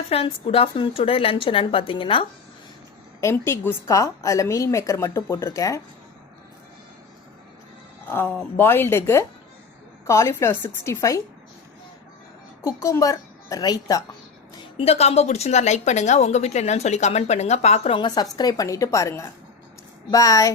Hi friends, good afternoon. Today lunch என்னென்னு பார்த்தீங்கன்னா empty குஸ்கா, அதில் மீல் மேக்கர் மட்டும் போட்டிருக்கேன், boiled egg, cauliflower 65, cucumber raita. இந்த காம்போ பிடிச்சிருந்தா லைக் பண்ணுங்கள், உங்கள் வீட்டில் என்னன்னு சொல்லி கமெண்ட் பண்ணுங்கள், பார்க்குறவங்க சப்ஸ்கிரைப் பண்ணிவிட்டு பாருங்கள். பாய்.